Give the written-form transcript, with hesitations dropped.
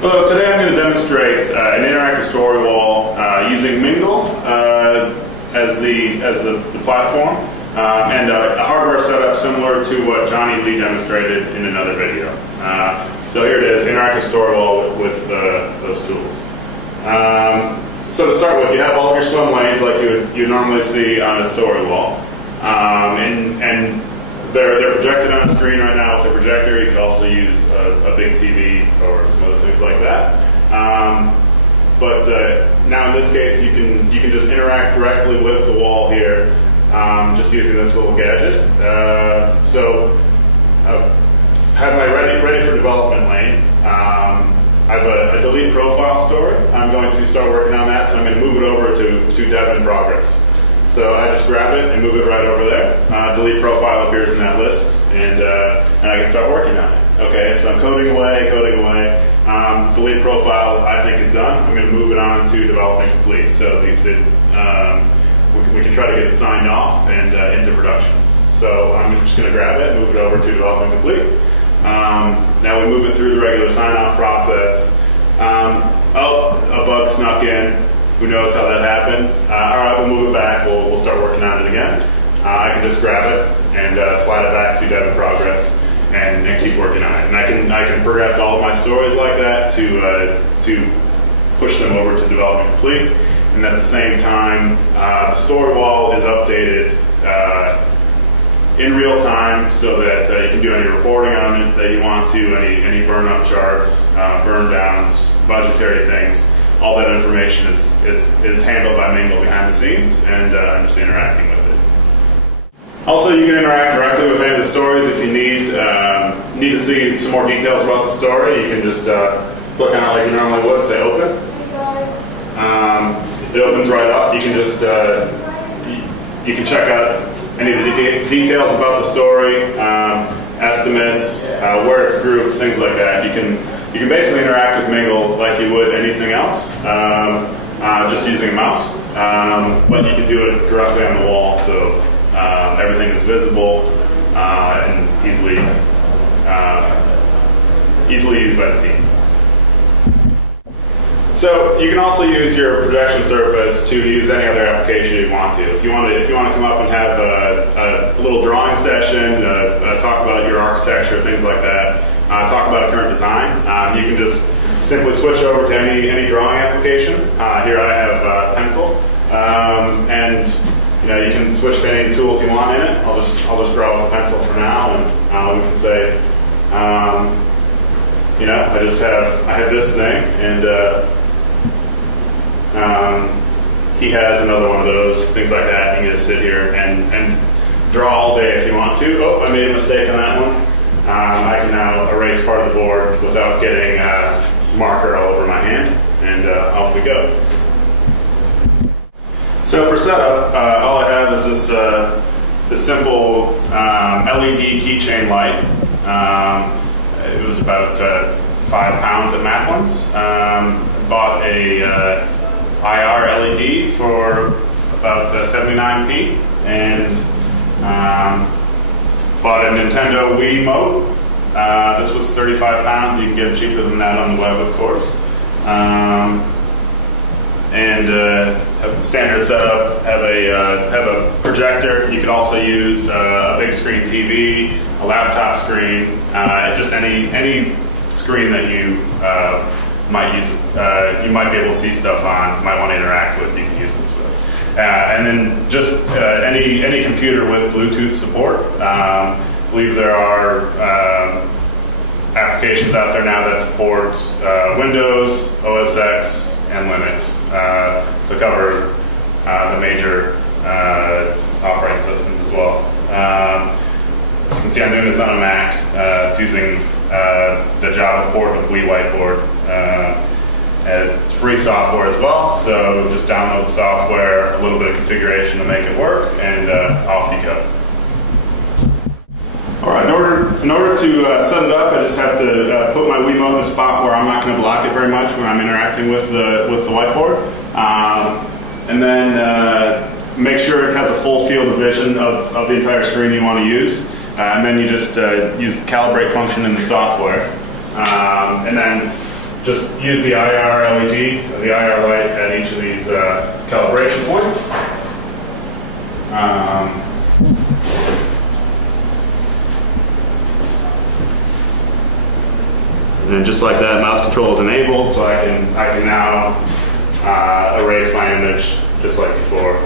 Hello, today I'm going to demonstrate an interactive story wall using Mingle as the platform and a hardware setup similar to what Johnny Lee demonstrated in another video. So here it is, interactive story wall with those tools. So to start with, you have all of your swim lanes like you normally see on a story wall. And they're projected on a screen right now with a projector. You could also use a big TV or some other things like that. But now in this case, you can just interact directly with the wall here, just using this little gadget. So I have my ready for development lane. I have a delete profile story. I'm going to start working on that, so I'm going to move it over to dev in progress. So I just grab it and move it right over there. Delete profile appears in that list, and I can start working on it. Okay, so I'm coding away. Delete profile I think is done. I'm going to move it on to development complete. So we can try to get it signed off and into production. So I'm just going to grab it, move it over to development complete. Now we move it through the regular sign-off process. Oh, a bug snuck in. Who knows how that happened? All right, we'll move it back. We'll start working on it again. I can just grab it and slide it back to dev in progress and keep working on it. And I can progress all of my stories like that to push them over to development complete. And at the same time, the story wall is updated in real time so that you can do any reporting on it that you want to, any burn up charts, burn downs, budgetary things. All that information is handled by Mingle behind the scenes, and I'm just interacting with it. Also, you can interact directly with any of the stories if you need to see some more details about the story. You can just click on it like you normally would, say open. It opens right up. You can just you can check out any of the details about the story, estimates, where it's grouped, things like that. You can basically interact with Mingle like you would anything else, just using a mouse. But you can do it directly on the wall, so everything is visible and easily used by the team. So you can also use your projection surface to use any other application you want to. If you want to come up and have a little drawing session, talk about your architecture, things like that. Talk about a current design. You can just simply switch over to any drawing application. Here I have pencil, and you can switch to any tools you want in it. I'll just draw with a pencil for now, and we can say, I have this thing, and he has another one of those, things like that. You can just sit here and draw all day if you want to. Oh, I made a mistake on that one. I can now erase part of the board without getting marker all over my hand, and off we go. So for setup, all I have is this simple LED keychain light. It was about 5 pounds at Maplin's. Bought a IR LED for about 79p, and bought a Nintendo Wiimote. This was 35 pounds. You can get it cheaper than that on the web, of course. And have the standard setup. Have a projector. You could also use a big screen TV, a laptop screen, just any screen that you might use. You might be able to see stuff on. Might want to interact with. You can use this with. And then just any computer with Bluetooth support. I believe there are applications out there now that support Windows, OS X, and Linux. So cover the major operating systems as well. As you can see, I'm doing this on a Mac. It's using the Java port of Wii Whiteboard. It's free software as well, so just download the software, a little bit of configuration to make it work, and off you go. All right, in order to set it up, I just have to put my Wiimote in a spot where I'm not going to block it very much when I'm interacting with the whiteboard, and then make sure it has a full field of vision of the entire screen you want to use, and then you just use the calibrate function in the software, and then just use the IR LED, or the IR light at each of these calibration points. And then just like that, mouse control is enabled, so I can now erase my image just like before.